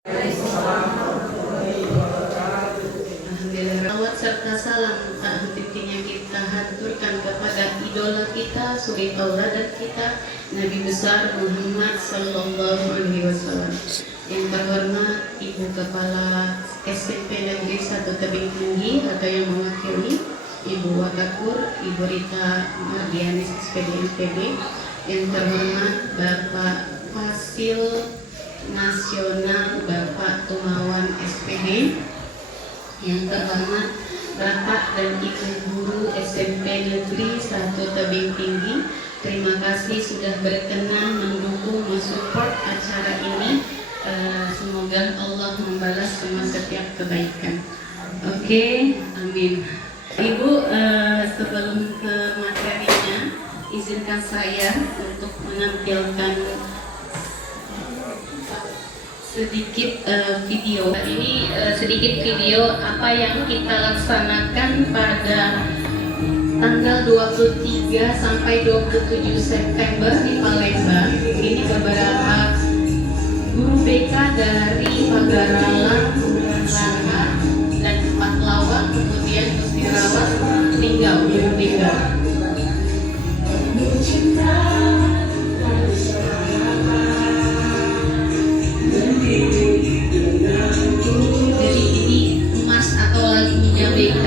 Alhamdulillah, serta salam tak henti-hentinya kita haturkan kepada idola kita, suri tauladan kita, Nabi besar Muhammad Sallallahu Alaihi Wasallam. Yang terhormat Ibu Kepala SMP Negeri 1 Tebing Tinggi atau yang mewakili Ibu Wakakur, Ibu Rita Mardianis SPD NPB. Yang terhormat Bapak Fasil Nasional Bapak Tumawan SPD. Yang terhormat Bapak dan Ibu Guru SMP Negeri 1 Tebing Tinggi, terima kasih sudah berkenan mendukung, mensupport acara ini. Semoga Allah membalas semua setiap kebaikan. Oke, amin. Ibu, sebelum ke materinya, izinkan saya untuk menampilkan sedikit video. Ini sedikit video apa yang kita laksanakan pada tanggal 23 sampai 27 September di Palembang. Ini beberapa guru BK dari Pagaralan, Langa, dan Tempat Lawak, kemudian Musirawas, Linggau, guru BK. Jadi ini emas atau lagunya BK.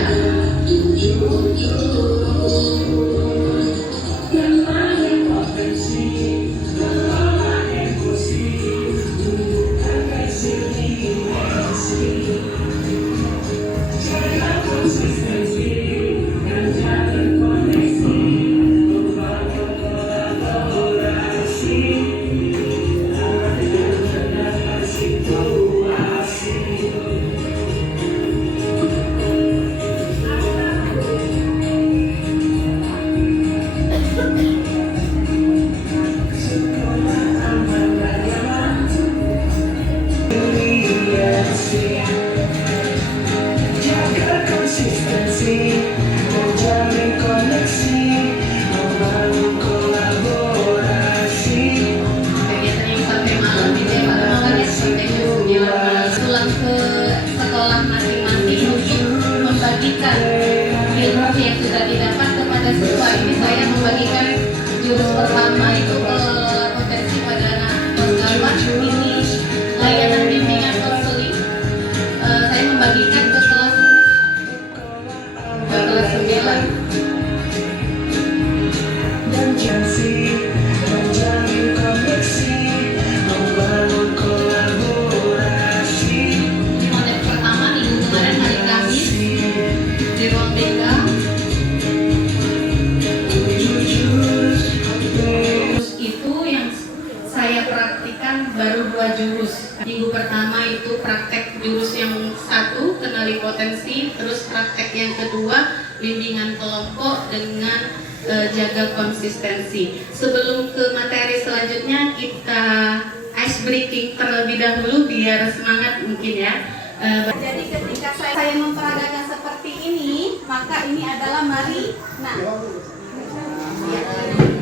Ilmu yang sudah didapat kepada siswa. Ini saya membagikan jurus pertama itu potensi pada anak kelas 8. Ini layanan bimbingan konseling. Saya membagikan ke kelas 9. Baru 2 jurus. Minggu pertama itu praktek jurus yang 1, kenali potensi, terus praktek yang kedua bimbingan kelompok dengan jaga konsistensi. Sebelum ke materi selanjutnya, kita ice breaking terlebih dahulu biar semangat mungkin ya. Jadi ketika saya memperagakan seperti ini, maka ini adalah Marina.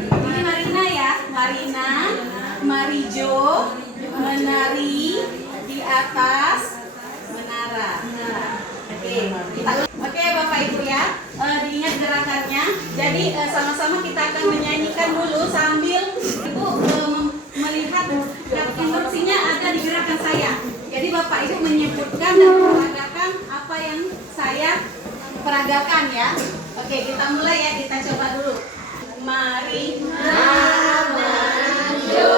Ini Marina ya, Marina, Marijo, menari di atas menara. Oke, Bapak Ibu ya, diingat gerakannya. Jadi sama-sama kita akan menyanyikan dulu sambil Ibu melihat instruksinya ada di gerakan saya. Jadi Bapak Ibu menyebutkan dan peragakan apa yang saya peragakan ya. Oke, kita mulai ya, kita coba dulu. Marina, Marijo.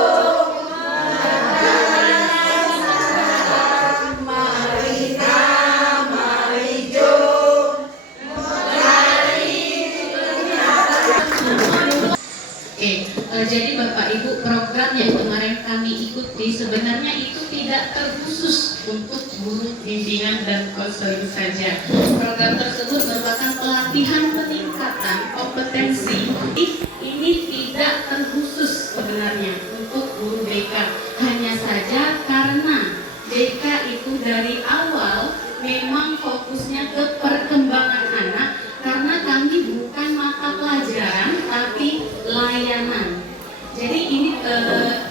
Jadi Bapak Ibu, program yang kemarin kami ikuti sebenarnya itu tidak terkhusus untuk guru bimbingan dan konseling saja. Program tersebut merupakan pelatihan peningkatan kompetensi. Ini tidak terkhusus sebenarnya untuk guru BK. Hanya saja karena BK itu dari awal memang fokusnya ke perkembangan anak, karena kami bukan mata pelajaran tapi layanan. Jadi ini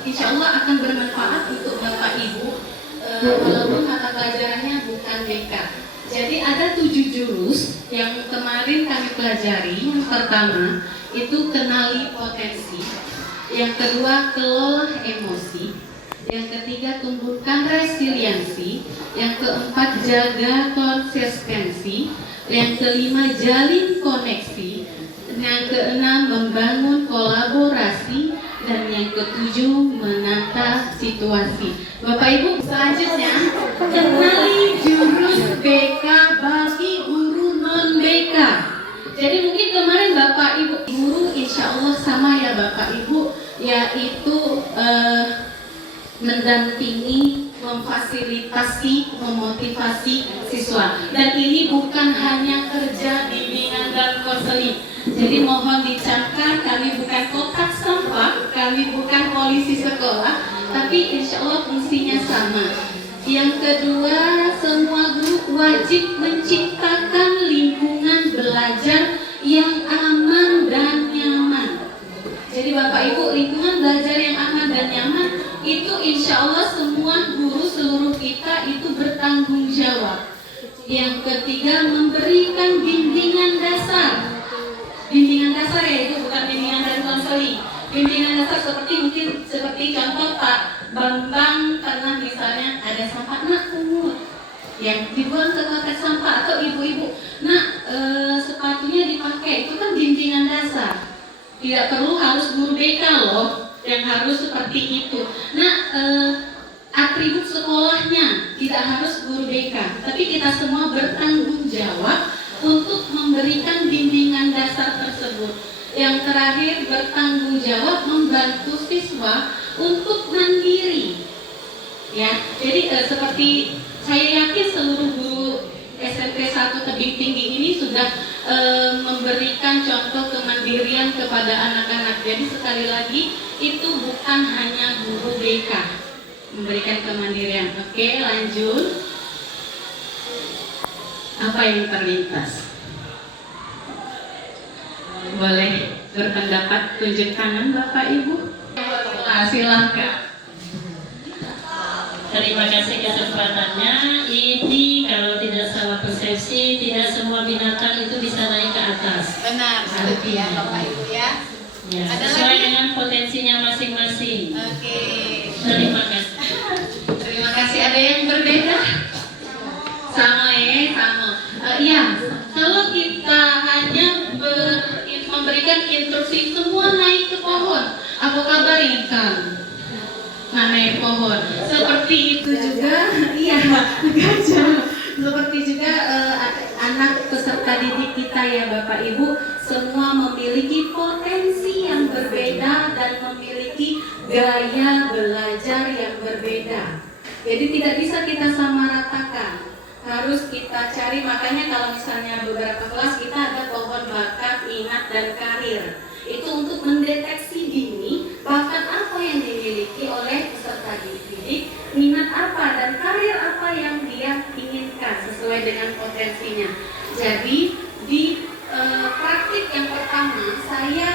insya Allah akan bermanfaat untuk Bapak Ibu walaupun mata pelajarannya bukan BK. Jadi ada 7 jurus yang kemarin kami pelajari. Yang pertama itu kenali potensi, yang kedua kelola emosi, yang ketiga tumbuhkan resiliensi, yang keempat jaga konsistensi, yang kelima jalin koneksi, yang keenam membangun kolaborasi, dan yang ketujuh menata situasi. Bapak Ibu, selanjutnya kenali jurus BK bagi guru non BK. Jadi mungkin kemarin Bapak Ibu guru insya Allah sama ya Bapak Ibu, yaitu mendampingi, memfasilitasi, memotivasi siswa. Dan ini bukan hanya kerja bimbingan dan konseling. Jadi mohon dicatat, kami bukan kotak sampah, kami bukan polisi sekolah, tapi insya Allah fungsinya sama. Yang kedua, semua guru wajib menciptakan lingkungan belajar yang aman dan nyaman. Jadi Bapak Ibu, lingkungan belajar yang aman dan nyaman itu insya Allah semua guru seluruh kita itu bertanggung jawab. Yang ketiga, memberikan bimbingan dasar. Bimbingan dasar ya, itu bukan bimbingan dan konseling. Bimbingan dasar seperti contoh Pak Bambang pernah misalnya ada sampah nak kumur yang dibuang ke kotak sampah, atau ibu-ibu nak sepatunya dipakai, itu kan bimbingan dasar. Tidak perlu harus guru BK loh yang harus seperti itu. Nah, atribut sekolahnya tidak harus guru BK, tapi kita semua bertanggung jawab untuk memberikan bimbingan dasar tersebut. Yang terakhir, bertanggung jawab membantu siswa untuk mandiri. Ya, jadi seperti saya yakin seluruh guru SMP 1 Tebing Tinggi ini sudah memberikan contoh kemandirian kepada anak-anak. Jadi sekali lagi itu bukan hanya guru BK memberikan kemandirian. Oke, lanjut. Apa yang terlintas? Boleh berpendapat, tunjuk tangan Bapak Ibu. Silakan. Terima kasih kesempatannya. Ini kalau tidak salah persepsi, tidak semua binatang itu bisa naik ke atas. Benar, setuju ya Bapak Ibu ya. Ya, Ada sesuai lagi? dengan potensinya masing-masing. Oke. Terima kasih. Terima kasih. Ada yang berbeda? Sama ya, sama. Iya, kalau kita hanya memberikan instruksi semua naik ke pohon, apa kabar ikan? Nah, naik pohon. Seperti itu juga, iya, gajah. Seperti juga anak peserta didik kita ya Bapak Ibu, semua memiliki potensi yang berbeda dan memiliki gaya belajar yang berbeda. Jadi tidak bisa kita samaratakan. Harus kita cari, makanya kalau misalnya beberapa kelas kita ada pohon bakat, minat, dan karir. Itu untuk mendeteksi dini bakat apa yang dimiliki oleh peserta didik, minat apa dan karir apa yang dia inginkan sesuai dengan potensinya. Jadi di praktik yang pertama saya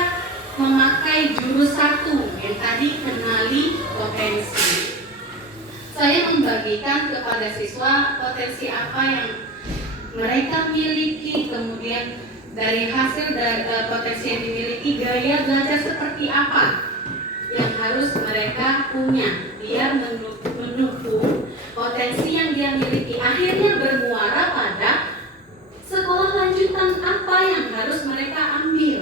memakai jurus 1 yang tadi kenali potensi. Saya membagikan kepada siswa potensi apa yang mereka miliki, kemudian dari hasil dari potensi yang dimiliki, gaya belajar seperti apa yang harus mereka punya biar mendukung potensi yang dia miliki. Akhirnya bermuara pada sekolah lanjutan apa yang harus mereka ambil.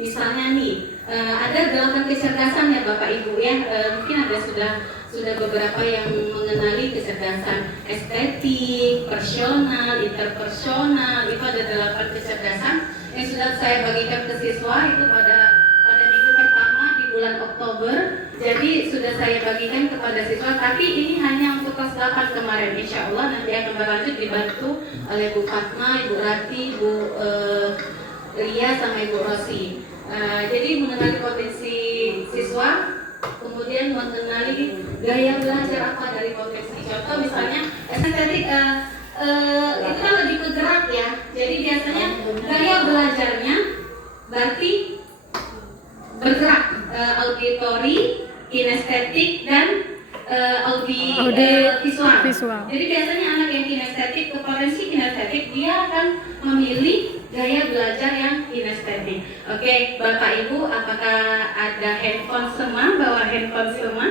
Misalnya nih, ada 8 kecerdasan ya Bapak Ibu ya, mungkin ada sudah beberapa yang mengenali kecerdasan estetik, personal, interpersonal. Itu ada 8 kecerdasan yang sudah saya bagikan ke siswa itu pada minggu pertama di bulan Oktober. Jadi sudah saya bagikan kepada siswa, tapi ini hanya untuk kelas 8 kemarin. Insya Allah nanti akan berlanjut dibantu oleh Bu Fatma, Ibu Rati, Bu Lia sama Ibu Rosi. Jadi mengenali potensi siswa, kemudian mengenali gaya belajar apa dari potensi. Contoh misalnya estetik itu kan lebih ke gerak ya. Jadi biasanya gaya belajarnya berarti bergerak, auditori, kinestetik, dan visual. Jadi biasanya anak yang kinestetik, potensi kinestetik, dia akan memilih gaya belajar yang kinestetik. Oke, Bapak Ibu, apakah ada handphone semua? Bawa handphone semua?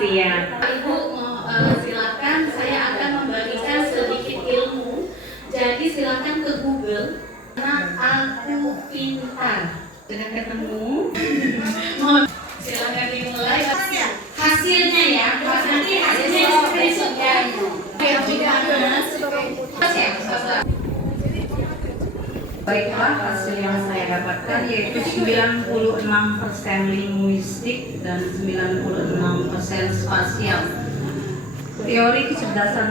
Siap. Bapak Ibu, silakan, saya akan membagikan sedikit ilmu. Jadi silakan ke Google. Aku pintar. Sudah ketemu? Silakan dimulai. Hasilnya ya, nanti hasilnya screenshot ya. Baiklah, hasil yang saya dapatkan yaitu 96% linguistik dan 96% spasial. Teori kecerdasan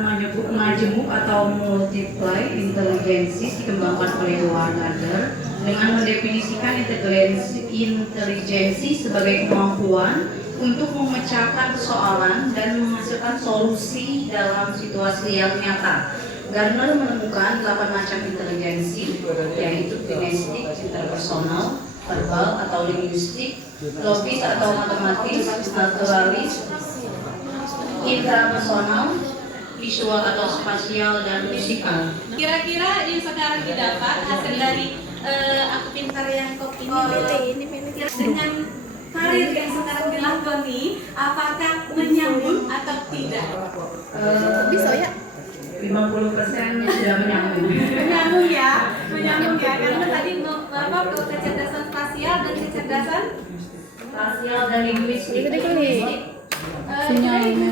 majemuk atau multiply intelligences dikembangkan oleh Howard Gardner dengan mendefinisikan intelijensi sebagai kemampuan untuk memecahkan persoalan dan menghasilkan solusi dalam situasi yang nyata. Gardner menemukan 8 macam intelijensi, yaitu kinestik, interpersonal, verbal atau linguistik, logis atau matematis, naturalis, intrapersonal, visual atau spasial, dan musikal. Kira-kira yang sekarang didapat hasil dari aku pintar yang kopi ini dengan karir yang sekarang dilakoni, apakah menyambung atau tidak? Bisa ya? 50% sudah menyambung. Menyambung ya, karena tadi kecerdasan spasial dan kecerdasan Spasial dan linguistik.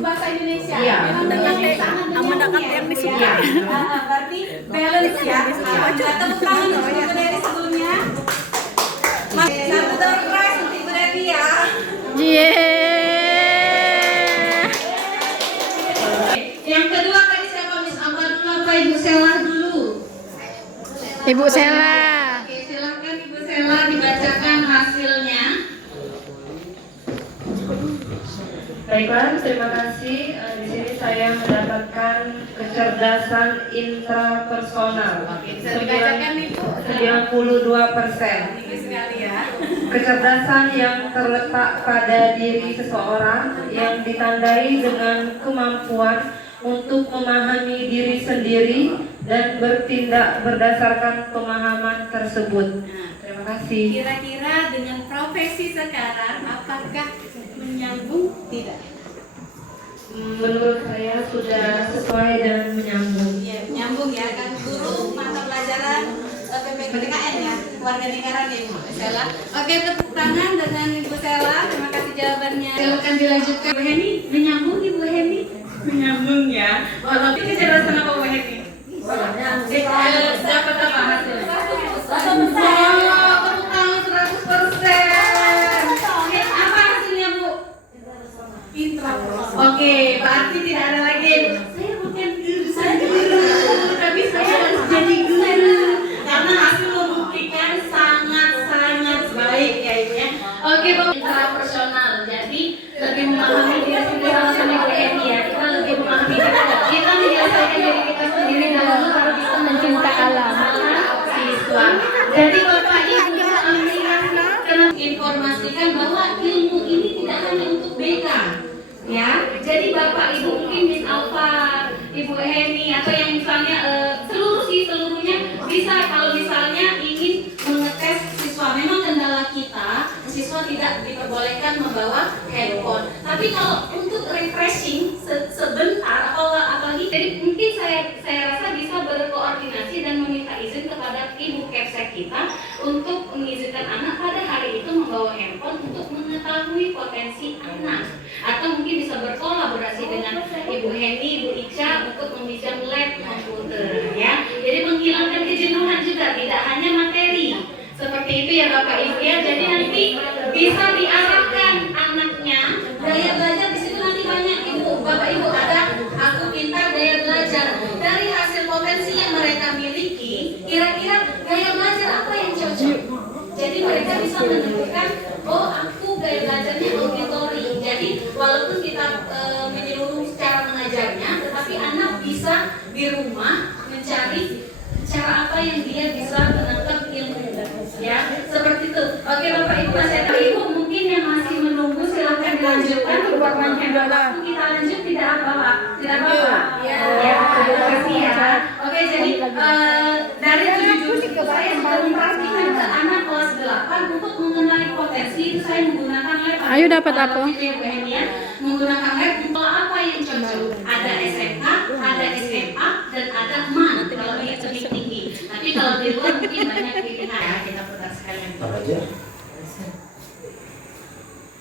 bahasa Indonesia. Iya. Mendekat yang disukai. Berarti balance ya. Tepuk tangan untuk Ibu Dewi sebelumnya. Satu door prize untuk Ibu Dewi ya. Yang kedua tadi siapa Miss Ambar dulu apa Ibu Sela dulu? Ibu Sela. Oke, silakan Ibu Sela dibacakan hasilnya. Baiklah, terima kasih. Di sini saya mendapatkan kecerdasan intrapersonal. Bisa dibacakan Ibu. 92%. Tinggi sekali ya. Kecerdasan yang terletak pada diri seseorang yang ditandai dengan kemampuan untuk memahami diri sendiri dan bertindak berdasarkan pemahaman tersebut. Terima kasih. Kira-kira dengan profesi sekarang apakah menyambung tidak? Menurut saya sudah sesuai dan menyambung. Iya, menyambung ya kan guru mata pelajaran PPKN ya, warga negara ya Ibu Sela. Oke, tepuk tangan dengan Ibu Sela. Terima kasih jawabannya. Silakan dilanjutkan. Bu Heni, menyambung Ibu Heni? Menyambung ya. Walaupun kecerdasan apa Bu Heni? Dapat apa hasilnya? 100%. Tepuk tangan 100%. Apa hasilnya Bu? Oke, berarti tidak ada lagi. Saya bukan guru, tapi saya harus jadi guru karena hasil membuktikan sangat baik ya Ibu ya. Oke, Bapak intrapersonal. Jadi lebih memahami diri sendiri sama Bu Eni ya. Kita lebih memahami kita menyelesaikan diri kita sendiri dahulu baru bisa mencinta alam. Siswa. Jadi Bapak Ibu informasikan bahwa ilmu ini tidak hanya untuk BK. Ya, jadi Bapak Ibu mungkin Miss Alfa, Ibu Heni atau yang misalnya seluruhnya bisa kalau misalnya ingin mengetes siswa. Memang kendala kita siswa tidak diperbolehkan membawa handphone. Tapi kalau untuk refreshing sebentar atau apalagi, jadi mungkin saya rasa bisa berkoordinasi dan meminta izin kepada Ibu Kepsek kita untuk mengizinkan anak pada hari itu membawa handphone untuk mengetahui potensi anak. Atau mungkin bisa berkolaborasi dengan Ibu Heni, Ibu Ica untuk meminjam lab komputer ya. Jadi menghilangkan kejenuhan juga, tidak hanya materi. Seperti itu ya Bapak Ibu ya. Jadi nanti bisa diarahkan anaknya gaya belajar di situ nanti banyak Bapak Ibu ada aku pintar gaya belajar dari hasil potensi yang mereka miliki. Kira-kira gaya belajar apa yang cocok? Jadi mereka bisa menentukan, oh aku gaya belajarnya auditori. Jadi walaupun kita menyeluruh secara mengajarnya, tetapi anak bisa di rumah mencari cara apa yang dia bisa menangkap ilmu. Ya, seperti itu. Oke Bapak Ibu, masih ada Ibu mungkin mungkin yang masih menunggu silakan dilanjutkan. Kita lanjut tidak apa-apa. Tidak apa-apa. Ya, terima kasih ya. Oke, jadi dari 7 juz itu saya sudah mempraktikkan ke anak kelas 8 untuk mengenali potensi. Itu saya menggunakan lab. Ayo dapat apa? Menggunakan lab untuk apa yang cocok. Ada SMK, ada SMA, dan ada MAN kalau dia lebih tinggi. Tapi kalau di luar mungkin banyak pilihan ya. Kita putar sekalian. Tar aja.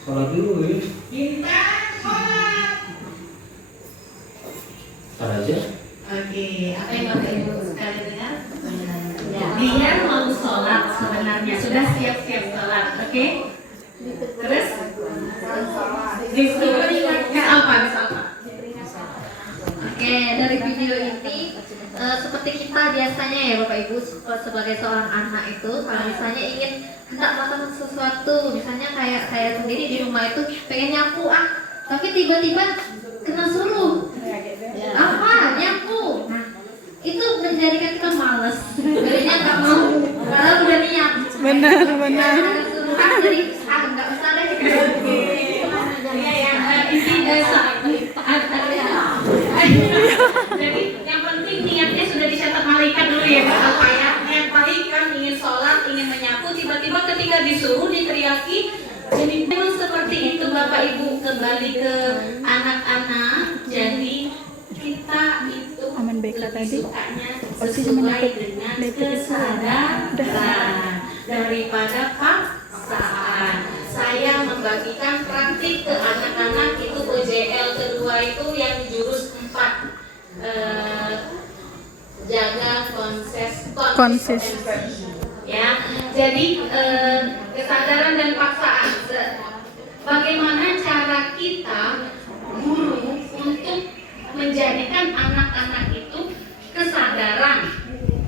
Sholat dulu ya. Tar aja. Oke, apa yang Bapak Ibu sekalian dengar? Ya, dia mau sholat sebenarnya, sudah siap-siap sholat, oke? Terus? Disuruh ingatkan apa? Oke, dari video ini seperti kita biasanya ya Bapak Ibu sebagai seorang anak itu kalau misalnya ingin hendak melakukan sesuatu, misalnya kayak saya sendiri di rumah itu pengen nyapu tapi tiba-tiba kena suruh apa nyapu, nah itu menjadikan kita males, jadinya nggak mau, padahal udah niat. Benar. Ada suruhan jadi nggak usah deh. Jadi yang penting niatnya sudah dicatat malaikat dulu ya Bapak ya. Niat baik kan ingin sholat, ingin menyapu, tiba-tiba ketika disuruh diteriaki. Jadi memang seperti itu Bapak Ibu, kembali ke anak-anak. Jadi kita itu Aman BK tadi. sukanya Posisi sesuai menyangkut dengan DP itu. kesadaran daripada paksaan. Saya membagikan praktik ke anak-anak itu UJL kedua itu yang jurus 4 jaga konsistensi. Ya, jadi kesadaran dan paksaan. Bagaimana cara kita guru untuk menjadikan anak-anak itu kesadaran,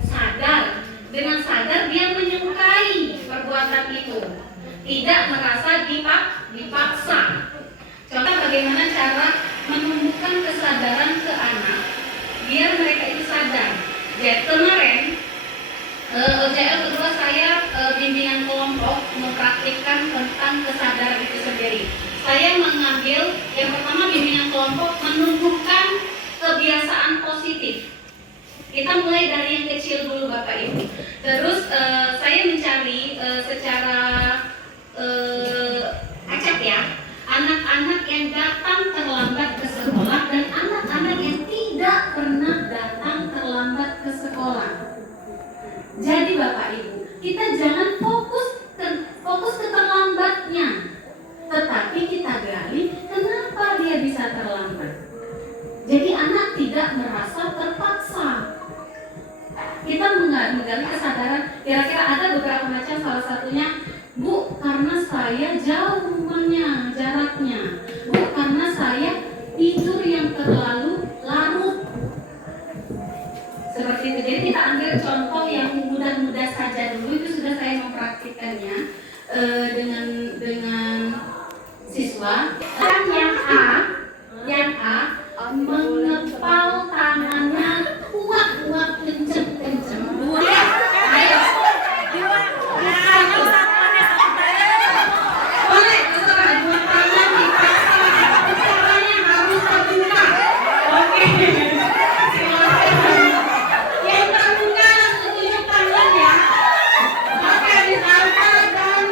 sadar, dengan sadar dia menyukai perbuatan itu, tidak merasa dipaksa. Contoh bagaimana cara menumbuhkan kesadaran ke anak biar mereka itu sadar. Jadi kemarin OJL kedua saya bimbingan kelompok mempraktikkan tentang kesadaran itu sendiri. Saya mengambil yang pertama bimbingan kelompok menumbuhkan kebiasaan positif. Kita mulai dari yang kecil dulu Bapak Ibu. Terus saya mencari secara acak ya, anak-anak yang datang terlambat ke sekolah dan anak-anak yang tidak pernah datang terlambat ke sekolah. Jadi Bapak Ibu, kita jangan fokus ke terlambatnya, tetapi kita gali kenapa dia bisa terlambat. Jadi anak tidak merasa terpaksa. Kita menggali kesadaran, kira-kira ada beberapa macam, salah satunya, Bu, karena saya jauh rumahnya, jaraknya. Bu, karena saya tidur yang terlalu larut. Seperti itu. Jadi kita ambil contoh yang mudah-mudah saja dulu, itu sudah saya mempraktikkannya dengan siswa. Yang A mengepal tangannya kuat-kuat kenceng-kenceng. Ayo. Boleh, terserah. Dua tangan dipaksa. Caranya harus terbuka. Oke. Yang terbuka langsung tunjuk tangan ya. Oke, diangkat dan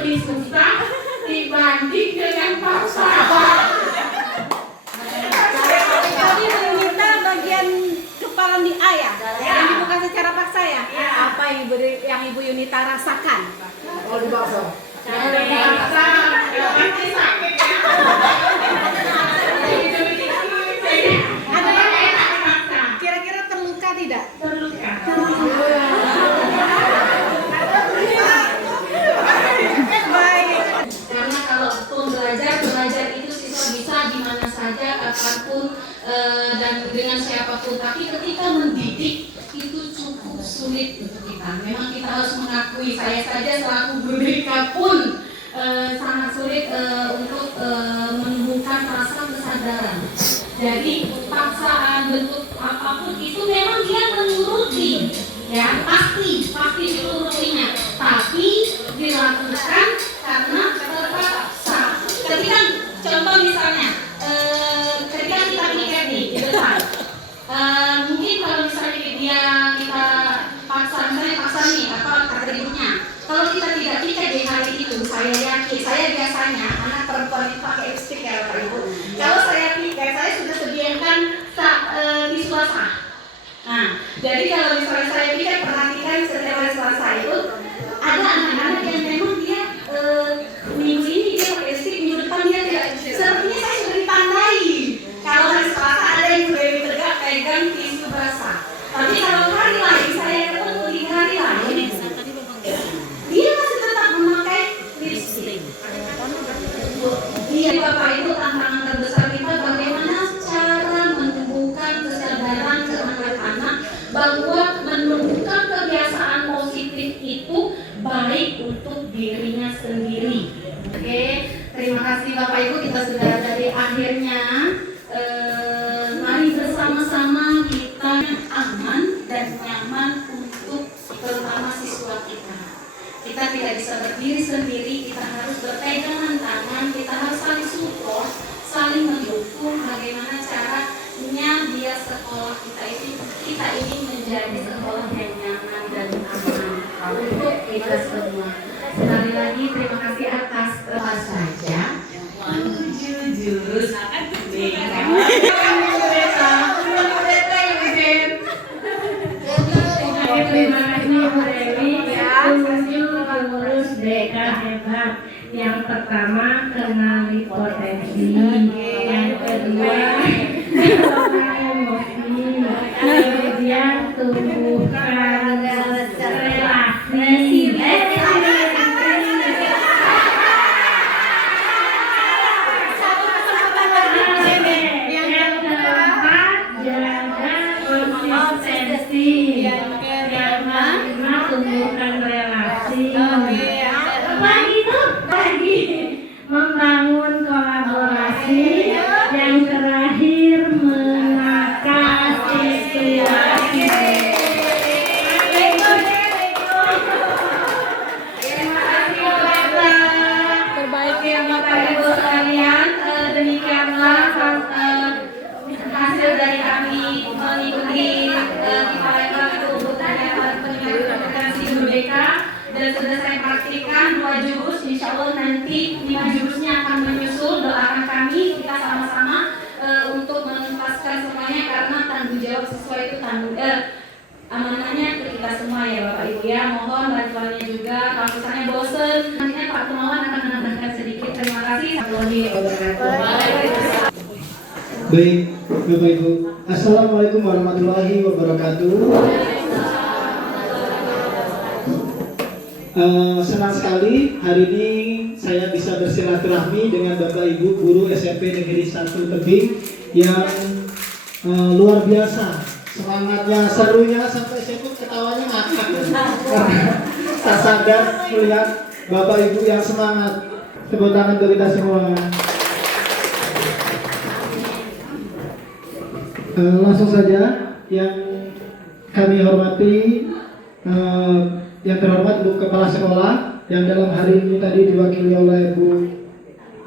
lebih susah dibanding dengan paksaan. Tadi Bu Yunita bagian kepala di A ya? Yang dibuka secara paksa ya? Apa yang Ibu Yunita rasakan? Ada yang kira-kira terluka tidak? Terluka. Baik. Karena kalau belajar itu siswa bisa di mana saja, kapanpun, dan dengan siapapun. Tapi ketika mendidik itu cukup sulit untuk kita. Memang kita harus mengakui, saya saja selaku guru BK pun sangat sulit untuk menumbuhkan rasa kesadaran. Jadi paksaan bentuk apapun itu memang dia menuruti, ya pasti menurutinya. Tapi dilakukan karena terpaksa. Ketika contoh misalnya, ketika kita mikir nih di depan, mungkin kalau misalnya dia kita paksa nih apa kata ibunya. Kalau kita tidak pikat di hari itu, saya yakin, saya biasanya anak perempuan itu pakai lipstick ya Bapak Ibu. Kalau saya pikat, saya sudah sediakan di Selasa. Nah, jadi kalau misalnya saya pikat, perhatikan setiap hari Selasa itu ada anak-anak yang memang dia minggu ini dia pakai lipstick, minggu depan dia tidak. Sepertinya saya sudah ditandai. Kalau hari Selasa ada yang sudah tegak pegang tisu basah. Tapi kalau hari lain saya ketemu 3 hari lain, dia masih tetap memakai lipstick. Iya Bapak Ibu, tantangan terbesar kita bagaimana cara menumbuhkan kesadaran ke anak-anak bahwa menumbuhkan kebiasaan positif itu baik untuk dirinya sendiri. Oke, terima kasih Bapak Ibu, kita sudah ada di akhirnya. Mari bersama-sama kita aman dan nyaman untuk terutama siswa kita. Kita tidak bisa berdiri sendiri, kita harus berpegangan tangan, kita harus saling support, saling mendukung bagaimana caranya dia sekolah kita ini menjadi sekolah yang nyaman dan aman untuk kita semua. Sekali lagi terima kasih atas saja. Jujur. Terima kasih Bu Dewi. Pengurus BK hebat. Yang pertama kenali potensi, yang kedua emosi, kemudian tumbuhkan relasi. Yang keempat jaga konsistensi, yang kelima tumbuhkan relasi. Lagi membangun kolaborasi, yang terakhir menakar situasi. Terima kasih Bapak Ibu sekalian, demikianlah hasil dari kami mengikuti kita untuk kompetensi Merdeka. Dan sudah saya praktikkan 2 jurus, insya Allah nanti 5 jurusnya akan menyusul. Doakan kami, kita sama-sama untuk menuntaskan semuanya, karena tanggung jawab siswa itu amanahnya ke kita semua ya Bapak Ibu ya. Mohon bantuannya juga, kalau misalnya bosen, nantinya Pak Kumawan akan menambahkan sedikit. Terima kasih. Baik, Bapak Ibu. Assalamualaikum warahmatullahi wabarakatuh. Senang sekali hari ini saya bisa bersilaturahmi dengan Bapak Ibu guru SMP Negeri 1 Tebing yang luar biasa. Semangatnya, serunya, sampai saya pun ketawanya ngakak. Tak sadar melihat Bapak Ibu yang semangat. Tepuk tangan untuk kita semua. Langsung saja yang kami hormati, yang terhormat Bu Kepala Sekolah yang dalam hari ini tadi diwakili oleh Bu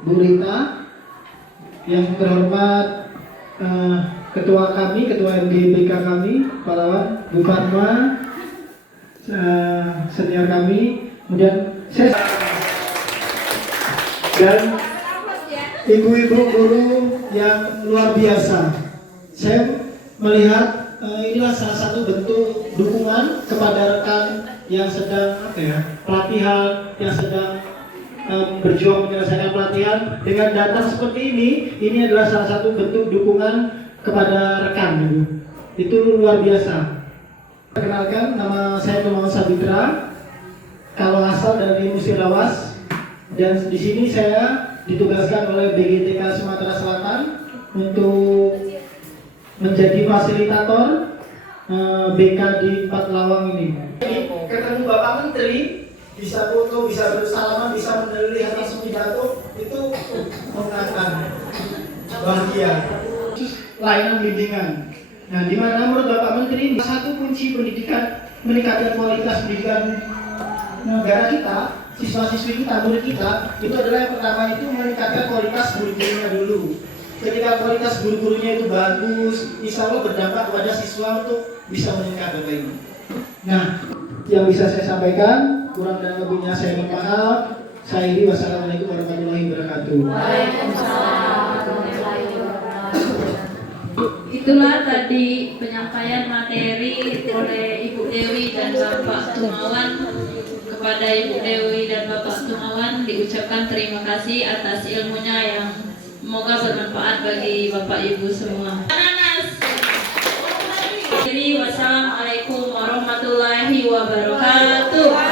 Rita, yang terhormat Ketua kami, Ketua MDBK kami, Pahlawan Bu Fatma, senior kami, kemudian saya dan ibu-ibu guru yang luar biasa. Saya melihat inilah salah satu bentuk dukungan kepada rekan yang sedang pelatihan, yang sedang berjuang menyelesaikan pelatihan. Dengan datang seperti ini adalah salah satu bentuk dukungan kepada rekan. Itu luar biasa. Perkenalkan, nama saya Muhammad Sabitra, kalau asal dari Musirawas, dan di sini saya ditugaskan oleh BGTK Sumatera Selatan untuk menjadi fasilitator BK di Patlawang ini. Ketemu Bapak Menteri, bisa foto, bisa bersalaman, bisa melihat langsung pidato, itu mengangkat bahagia. Layanan bimbingan. Nah, di mana menurut Bapak Menteri satu kunci pendidikan, meningkatkan kualitas pendidikan negara kita, siswa-siswi kita, murid kita, itu adalah yang pertama itu meningkatkan kualitas guru-gurunya dulu. Ketika kualitas guru-gurunya itu bagus, insya Allah berdampak kepada siswa untuk bisa meningkat Bapak Ibu. Nah, yang bisa saya sampaikan, kurang dan lebihnya saya mohon maaf. Saya ini wassalamualaikum warahmatullahi wabarakatuh. Itulah tadi penyampaian materi oleh Ibu Dewi dan Bapak Tumawan. Kepada Ibu Dewi dan Bapak Tumawan diucapkan terima kasih atas ilmunya yang semoga bermanfaat bagi Bapak Ibu semua. Wassalamualaikum warahmatullahi wabarakatuh.